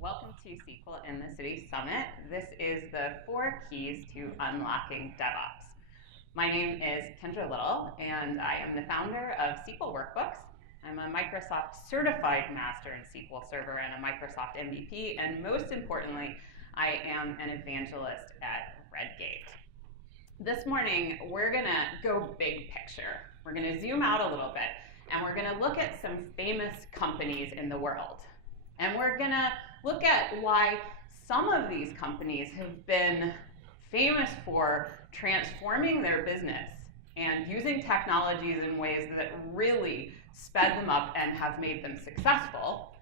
Welcome to SQL in the City Summit. This is the 4 keys to unlocking DevOps. My name is Kendra Little, and I am the founder of SQL Workbooks. I'm a Microsoft Certified Master in SQL Server and a Microsoft MVP, and most importantly, I am an evangelist at Redgate. This morning, we're gonna go big picture. We're gonna zoom out a little bit, and we're gonna look at some famous companies in the world. And we're gonna look at why some of these companies have been famous for transforming their business and using technologies in ways that really sped them up and have made them successful.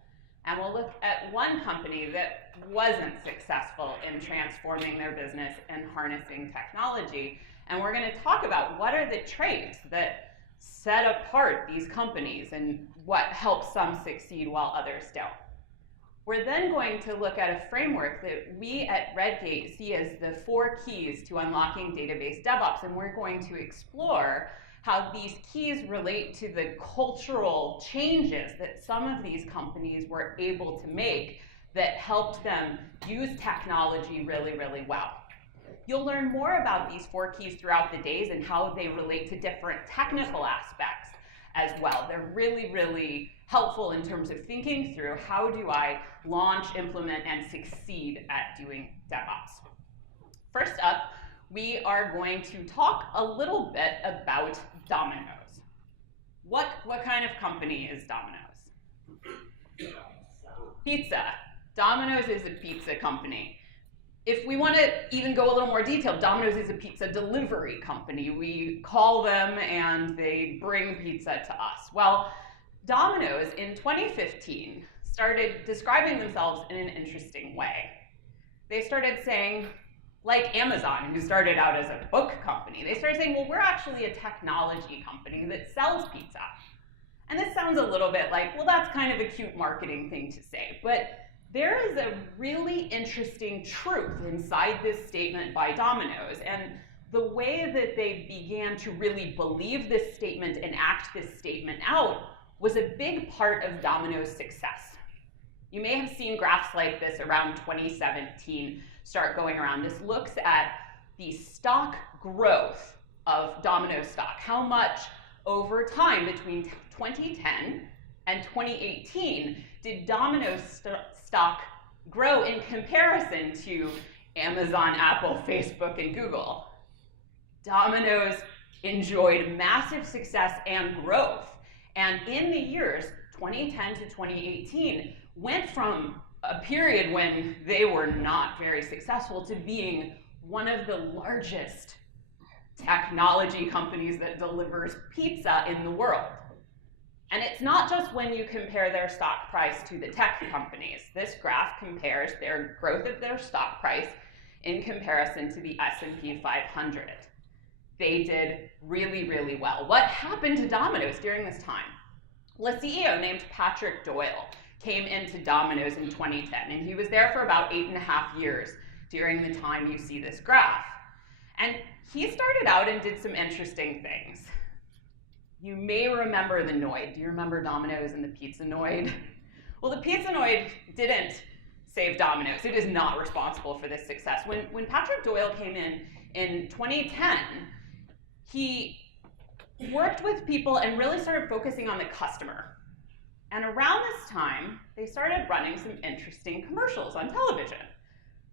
And we'll look at one company that wasn't successful in transforming their business and harnessing technology. And we're gonna talk about what are the traits that set apart these companies and what helps some succeed while others don't. We're then going to look at a framework that we at Redgate see as the 4 keys to unlocking database DevOps, and we're going to explore how these keys relate to the cultural changes that some of these companies were able to make that helped them use technology really, really well. You'll learn more about these 4 keys throughout the days and how they relate to different technical aspects as well. They're really, really helpful in terms of thinking through how do I launch, implement, and succeed at doing DevOps. First up, we are going to talk a little bit about Dominos. What kind of company is Dominos? Pizza. Domino's is a pizza company. If we want to even go a little more detailed, Domino's is a pizza delivery company. We call them and they bring pizza to us. Well, Domino's in 2015 started describing themselves in an interesting way. They started saying, like Amazon, who started out as a book company, they started saying, well, we're actually a technology company that sells pizza. And this sounds a little bit like, well, that's kind of a cute marketing thing to say, but there is a really interesting truth inside this statement by Domino's, and the way that they began to really believe this statement and act this statement out was a big part of Domino's success. You may have seen graphs like this around 2017 start going around. This looks at the stock growth of Domino's stock, how much over time between 2010 and 2018 did Domino's stock grow in comparison to Amazon, Apple, Facebook, and Google. Domino's enjoyed massive success and growth. And in the years 2010 to 2018, went from a period when they were not very successful to being one of the largest technology companies that delivers pizza in the world. And it's not just when you compare their stock price to the tech companies. This graph compares their growth of their stock price in comparison to the S&P 500. They did really, really well. What happened to Domino's during this time? Well, a CEO named Patrick Doyle came into Domino's in 2010, and he was there for about 8.5 years during the time you see this graph. And he started out and did some interesting things. You may remember the Noid. Do you remember Domino's and the Pizza Noid? Well, the Pizza Noid didn't save Domino's. It is not responsible for this success. When Patrick Doyle came in 2010, he worked with people and really started focusing on the customer. And around this time, they started running some interesting commercials on television.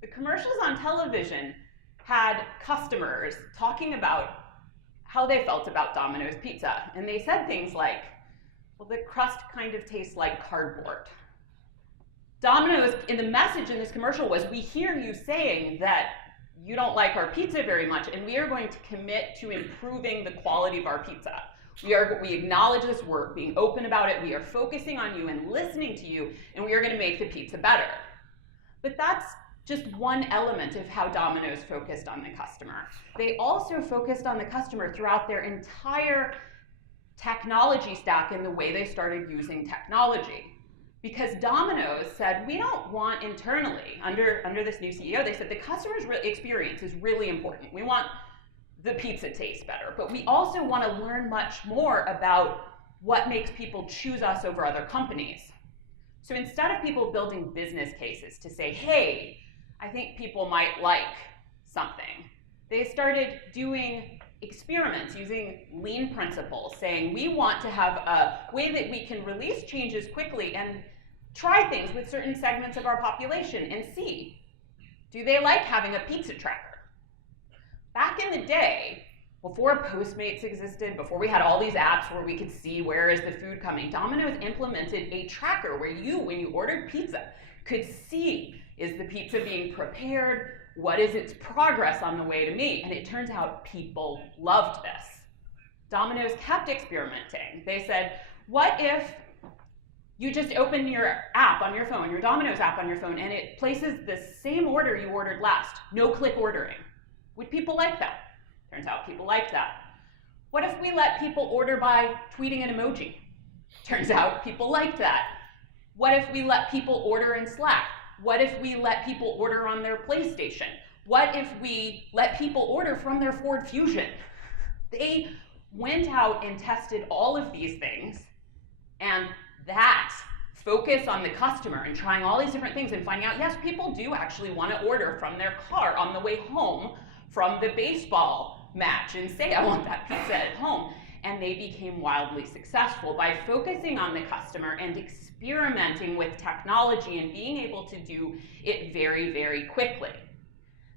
The commercials on television had customers talking about how they felt about Domino's pizza. And they said things like, well, the crust kind of tastes like cardboard. Domino's, in the message in this commercial was, we hear you saying that you don't like our pizza very much, and we are going to commit to improving the quality of our pizza. We acknowledge this work, being open about it, we are focusing on you and listening to you, and we are gonna make the pizza better. But that's just one element of how Domino's focused on the customer. They also focused on the customer throughout their entire technology stack in the way they started using technology. Because Domino's said, we don't want internally, under this new CEO, they said the customer's experience is really important. We want the pizza taste better, but we also want to learn much more about what makes people choose us over other companies. So instead of people building business cases to say, hey, I think people might like something, they started doing experiments using lean principles, saying we want to have a way that we can release changes quickly and try things with certain segments of our population and see, do they like having a pizza tracker? Back in the day, before Postmates existed, before we had all these apps where we could see where is the food coming, Domino's implemented a tracker where you, when you ordered pizza, could see, is the pizza being prepared? What is its progress on the way to me? And it turns out people loved this. Domino's kept experimenting. They said, what if you just open your app on your phone, your Domino's app on your phone, and it places the same order you ordered last, no-click ordering? Would people like that? Turns out people liked that. What if we let people order by tweeting an emoji? Turns out people liked that. What if we let people order in Slack? What if we let people order on their PlayStation? What if we let people order from their Ford Fusion? They went out and tested all of these things, and that focus on the customer and trying all these different things and finding out, yes, people do actually want to order from their car on the way home from the baseball match and say, I want that pizza at home. And they became wildly successful by focusing on the customer and experimenting with technology and being able to do it very, very quickly.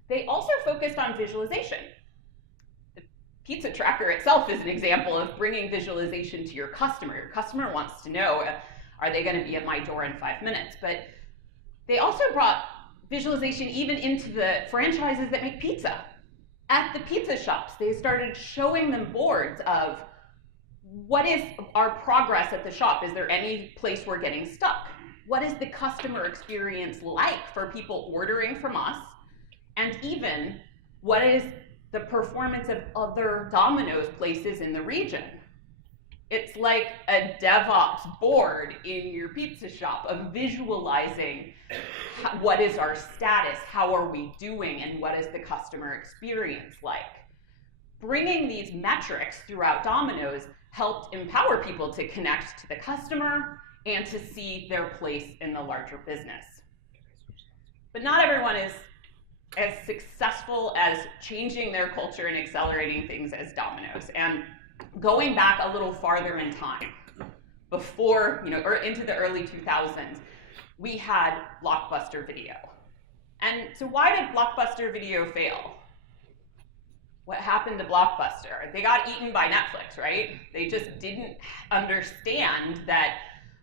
They also focused on visualization. The pizza tracker itself is an example of bringing visualization to your customer. Your customer wants to know, are they going to be at my door in 5 minutes? But they also brought visualization even into the franchises that make pizza. At the pizza shops, they started showing them boards of what is our progress at the shop? Is there any place we're getting stuck? What is the customer experience like for people ordering from us? And even what is the performance of other Domino's places in the region? It's like a DevOps board in your pizza shop of visualizing what is our status, how are we doing, and what is the customer experience like. Bringing these metrics throughout Domino's helped empower people to connect to the customer and to see their place in the larger business. But not everyone is as successful as changing their culture and accelerating things as Domino's. And going back a little farther in time, before, or into the early 2000s, we had Blockbuster Video. And so why did Blockbuster Video fail? What happened to Blockbuster? They got eaten by Netflix, right? They just didn't understand that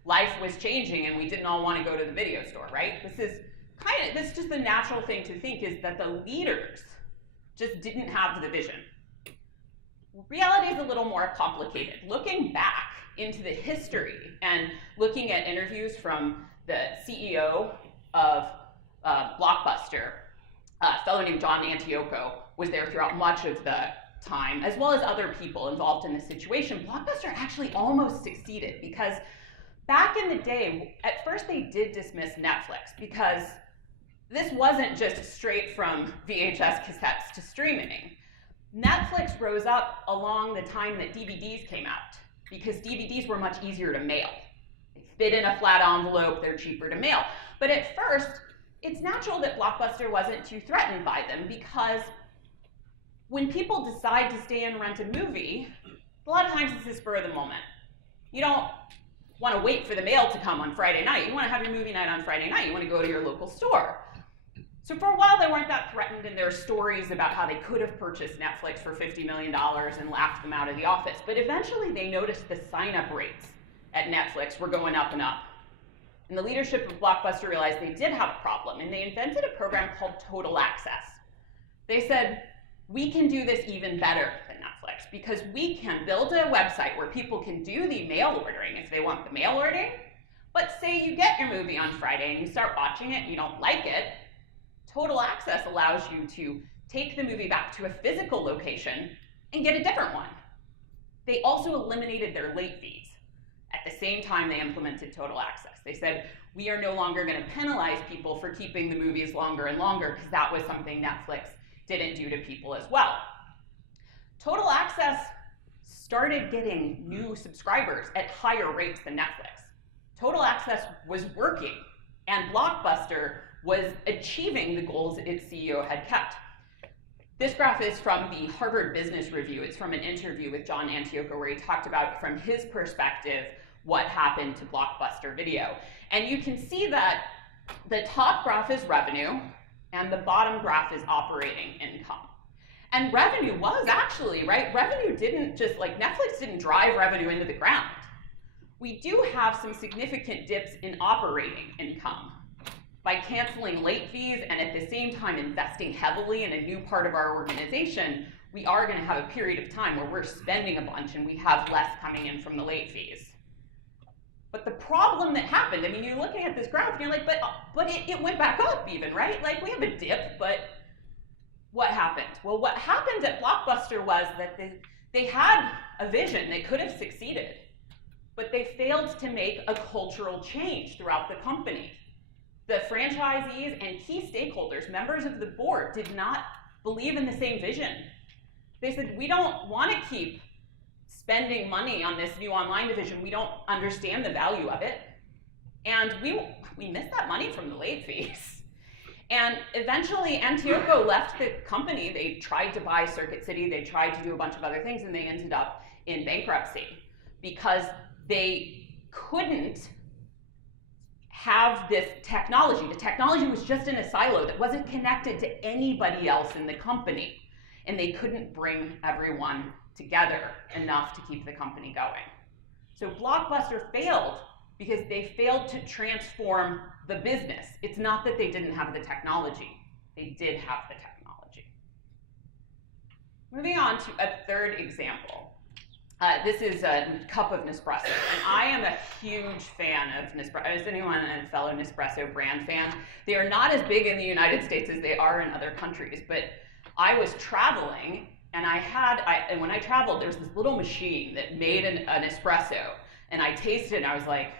life was changing and we didn't all want to go to the video store, right? This is just the natural thing to think, is that the leaders just didn't have the vision. Reality is a little more complicated. Looking back into the history and looking at interviews from the CEO of Blockbuster, a fellow named John Antioco was there throughout much of the time, as well as other people involved in the situation. Blockbuster actually almost succeeded, because back in the day, at first they did dismiss Netflix because this wasn't just straight from VHS cassettes to streaming. Netflix rose up along the time that DVDs came out, because DVDs were much easier to mail. They fit in a flat envelope, they're cheaper to mail. But at first, it's natural that Blockbuster wasn't too threatened by them, because when people decide to stay and rent a movie, a lot of times it's the spur of the moment. You don't want to wait for the mail to come on Friday night. You want to have your movie night on Friday night. You want to go to your local store. So for a while, they weren't that threatened, and there are stories about how they could have purchased Netflix for $50 million and laughed them out of the office. But eventually, they noticed the sign-up rates at Netflix were going up and up. And the leadership of Blockbuster realized they did have a problem, and they invented a program called Total Access. They said, we can do this even better than Netflix, because we can build a website where people can do the mail ordering if they want the mail ordering. But say you get your movie on Friday and you start watching it and you don't like it, Total Access allows you to take the movie back to a physical location and get a different one. They also eliminated their late fees. At the same time, they implemented Total Access. They said, we are no longer going to penalize people for keeping the movies longer and longer, because that was something Netflix didn't do to people as well. Total Access started getting new subscribers at higher rates than Netflix. Total Access was working, and Blockbuster was achieving the goals its CEO had kept. This graph is from the Harvard Business Review. It's from an interview with John Antioco where he talked about, from his perspective, what happened to Blockbuster Video. And you can see that the top graph is revenue, and the bottom graph is operating income. And revenue was actually, right? Revenue didn't just, like, Netflix didn't drive revenue into the ground. We do have some significant dips in operating income. By canceling late fees and at the same time investing heavily in a new part of our organization, we are going to have a period of time where we're spending a bunch and we have less coming in from the late fees. But the problem that happened, I mean, you're looking at this graph and you're like, but it went back up even, right? Like, we have a dip, but what happened? Well, what happened at Blockbuster was that they had a vision. They could have succeeded, but they failed to make a cultural change throughout the company. The franchisees and key stakeholders, members of the board, did not believe in the same vision. They said, we don't want to keep spending money on this new online division. We don't understand the value of it. And we missed that money from the late fees. And eventually, Antioco left the company. They tried to buy Circuit City. They tried to do a bunch of other things, and they ended up in bankruptcy because they couldn't have this technology. The technology was just in a silo that wasn't connected to anybody else in the company, and they couldn't bring everyone together enough to keep the company going. So Blockbuster failed because they failed to transform the business. It's not that they didn't have the technology. They did have the technology. Moving on to a third example. This is a cup of Nespresso, and I am a huge fan of Nespresso. Is anyone a fellow Nespresso brand fan? They are not as big in the United States as they are in other countries, but I was traveling, and and when I traveled, there was this little machine that made an espresso, and I tasted it, and I was like,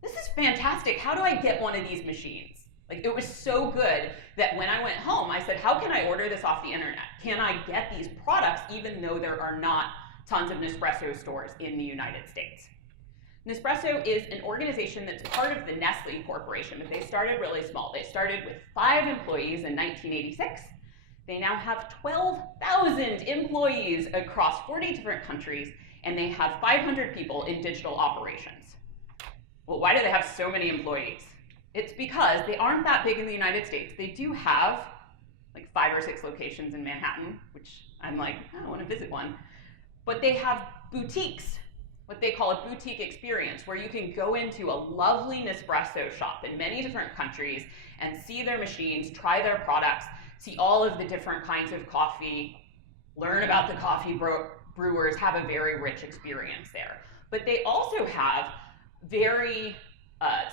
this is fantastic. How do I get one of these machines? Like, it was so good that when I went home, I said, how can I order this off the internet? Can I get these products even though there are not tons of Nespresso stores in the United States? Nespresso is an organization that's part of the Nestle Corporation, but they started really small. They started with 5 employees in 1986. They now have 12,000 employees across 40 different countries, and they have 500 people in digital operations. Well, why do they have so many employees? It's because they aren't that big in the United States. They do have like 5 or 6 locations in Manhattan, which I'm like, I want to visit one. But they have boutiques, what they call a boutique experience, where you can go into a lovely Nespresso shop in many different countries and see their machines, try their products, see all of the different kinds of coffee, learn about the coffee brewers, have a very rich experience there. But they also have very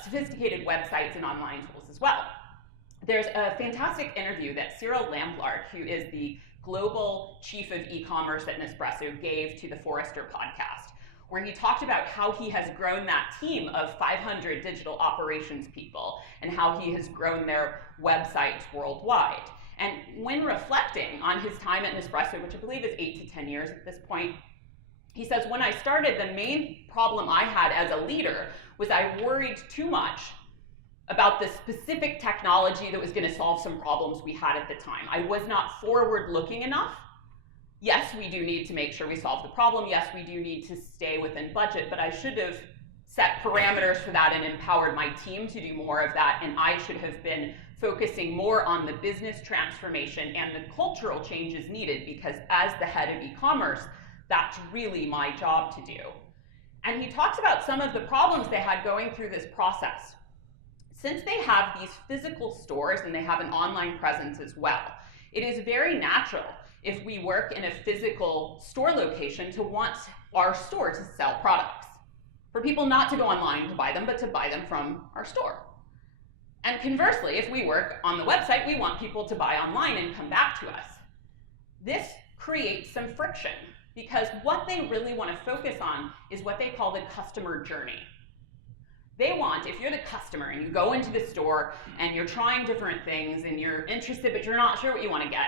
sophisticated websites and online tools as well. There's a fantastic interview that Cyril Lamplard, who is the global chief of e-commerce at Nespresso, gave to the Forrester podcast, where he talked about how he has grown that team of 500 digital operations people and how he has grown their websites worldwide. And when reflecting on his time at Nespresso, which I believe is 8 to 10 years at this point, he says, when I started, the main problem I had as a leader was I worried too much about the specific technology that was going to solve some problems we had at the time. I was not forward-looking enough. Yes, we do need to make sure we solve the problem. Yes, we do need to stay within budget, but I should have set parameters for that and empowered my team to do more of that, and I should have been focusing more on the business transformation and the cultural changes needed, because as the head of e-commerce, that's really my job to do. And he talks about some of the problems they had going through this process. Since they have these physical stores and they have an online presence as well, it is very natural if we work in a physical store location to want our store to sell products. For people not to go online to buy them, but to buy them from our store. And conversely, if we work on the website, we want people to buy online and come back to us. This creates some friction, because what they really want to focus on is what they call the customer journey. They want, if you're the customer and you go into the store and you're trying different things and you're interested but you're not sure what you want to get,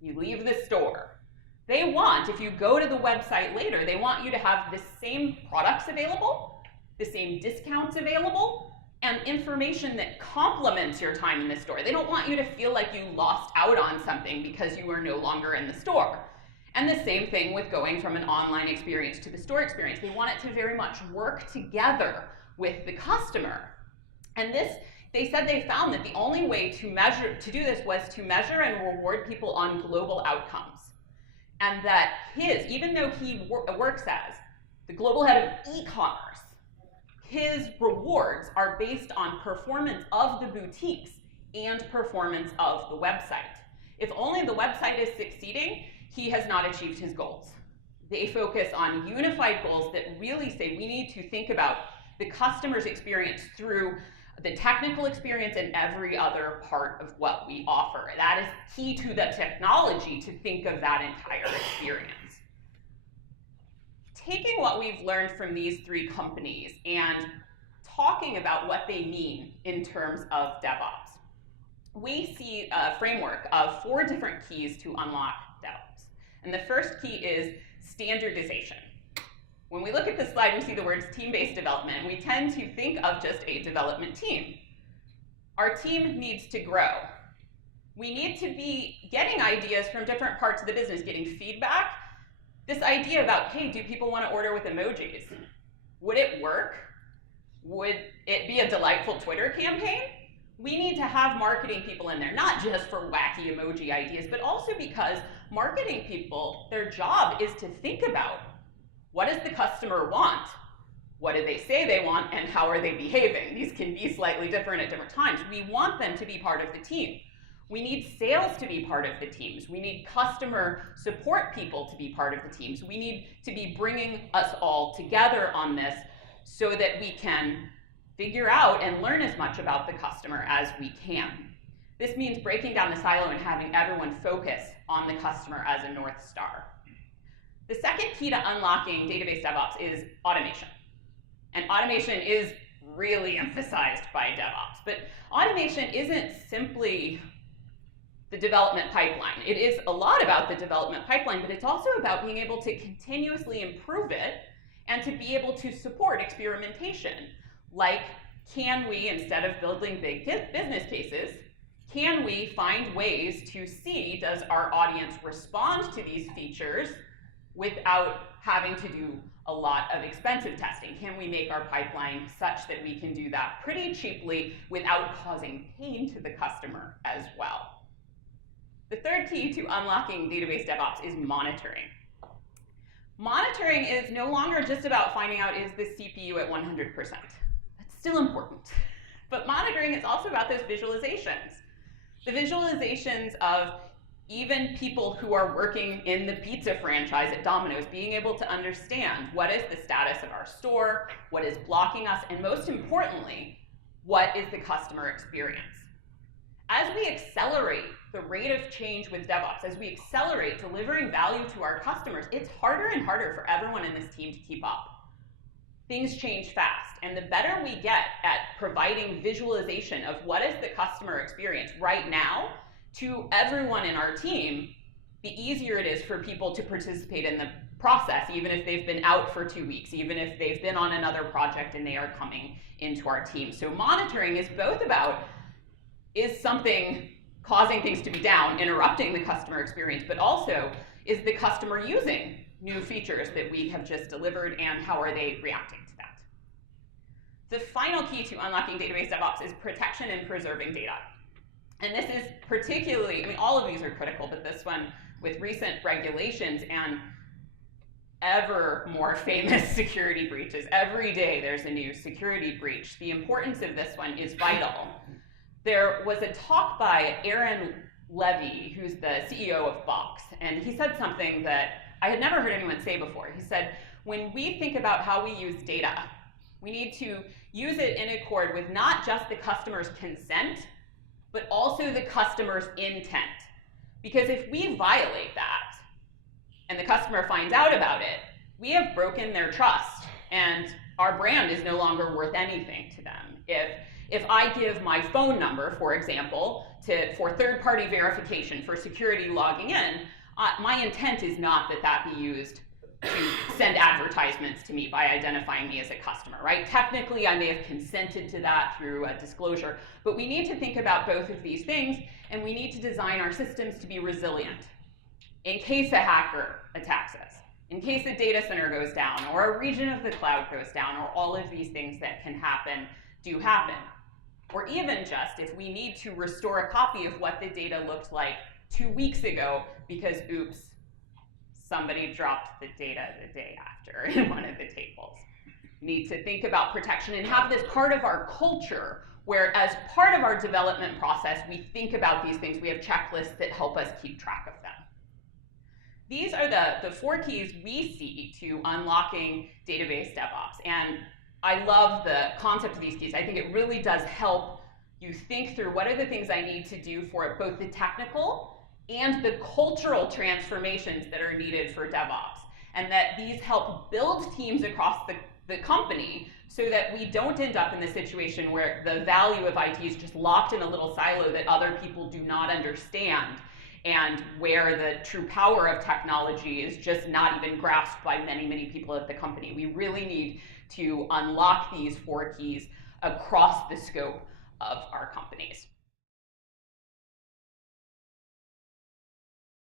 you leave the store. They want, if you go to the website later, they want you to have the same products available, the same discounts available, and information that complements your time in the store. They don't want you to feel like you lost out on something because you are no longer in the store. And the same thing with going from an online experience to the store experience. They want it to very much work together with the customer. And this, they said they found that the only way to do this was to measure and reward people on global outcomes. And that even though he works as the global head of e-commerce, his rewards are based on performance of the boutiques and performance of the website. If only the website is succeeding, he has not achieved his goals. They focus on unified goals that really say we need to think about the customer's experience through the technical experience and every other part of what we offer. That is key to the technology to think of that entire experience. Taking what we've learned from these three companies and talking about what they mean in terms of DevOps, we see a framework of 4 different keys to unlock DevOps. And the first key is standardization. When we look at this slide, we see the words team-based development. We tend to think of just a development team. Our team needs to grow. We need to be getting ideas from different parts of the business, getting feedback. This idea about, hey, do people want to order with emojis? Would it work? Would it be a delightful Twitter campaign? We need to have marketing people in there, not just for wacky emoji ideas, but also because marketing people, their job is to think about what does the customer want? What do they say they want, and how are they behaving? These can be slightly different at different times. We want them to be part of the team. We need sales to be part of the teams. We need customer support people to be part of the teams. We need to be bringing us all together on this so that we can figure out and learn as much about the customer as we can. This means breaking down the silo and having everyone focus on the customer as a North Star. The second key to unlocking database DevOps is automation. And automation is really emphasized by DevOps. But automation isn't simply the development pipeline. It is a lot about the development pipeline, but it's also about being able to continuously improve it and to be able to support experimentation. Like, can we, instead of building big business cases, can we find ways to see, does our audience respond to these features without having to do a lot of expensive testing? Can we make our pipeline such that we can do that pretty cheaply without causing pain to the customer as well? The third key to unlocking database DevOps is monitoring. Monitoring is no longer just about finding out, is the CPU at 100%? That's still important. But monitoring is also about those visualizations. The visualizations of even people who are working in the pizza franchise at Dominos being able to understand what is the status of our store, what is blocking us, and most importantly, what is the customer experience. As we accelerate the rate of change with DevOps, as we accelerate delivering value to our customers, it's harder and harder for everyone in this team to keep up. Things change fast, and the better we get at providing visualization of what is the customer experience right now to everyone in our team, the easier it is for people to participate in the process, even if they've been out for 2 weeks, even if they've been on another project and they are coming into our team. So monitoring is both about, is something causing things to be down, interrupting the customer experience, but also, is the customer using new features that we have just delivered, and how are they reacting to that? The final key to unlocking database DevOps is protection and preserving data. And this is particularly, I mean, all of these are critical, but this one with recent regulations and ever more famous security breaches. Every day there's a new security breach. The importance of this one is vital. There was a talk by Aaron Levy, who's the CEO of Box, and he said something that I had never heard anyone say before. He said, when we think about how we use data, we need to use it in accord with not just the customer's consent, but also the customer's intent. Because if we violate that, and the customer finds out about it, we have broken their trust, and our brand is no longer worth anything to them. If I give my phone number, for example, for third-party verification, for security logging in, my intent is not that that be used to send advertisements to me by identifying me as a customer, right? Technically, I may have consented to that through a disclosure, but we need to think about both of these things, and we need to design our systems to be resilient in case a hacker attacks us, in case a data center goes down, or a region of the cloud goes down, or all of these things that can happen do happen. Or even just if we need to restore a copy of what the data looked like 2 weeks ago because, oops, somebody dropped the data the day after in one of the tables. Need to think about protection and have this part of our culture where, as part of our development process, we think about these things. We have checklists that help us keep track of them. These are the 4 keys we see to unlocking database DevOps. And I love the concept of these keys. I think it really does help you think through what are the things I need to do for both the technical and the cultural transformations that are needed for DevOps. And that these help build teams across the company so that we don't end up in the situation where the value of IT is just locked in a little silo that other people do not understand, and where the true power of technology is just not even grasped by many, many people at the company. We really need to unlock these 4 keys across the scope of our companies.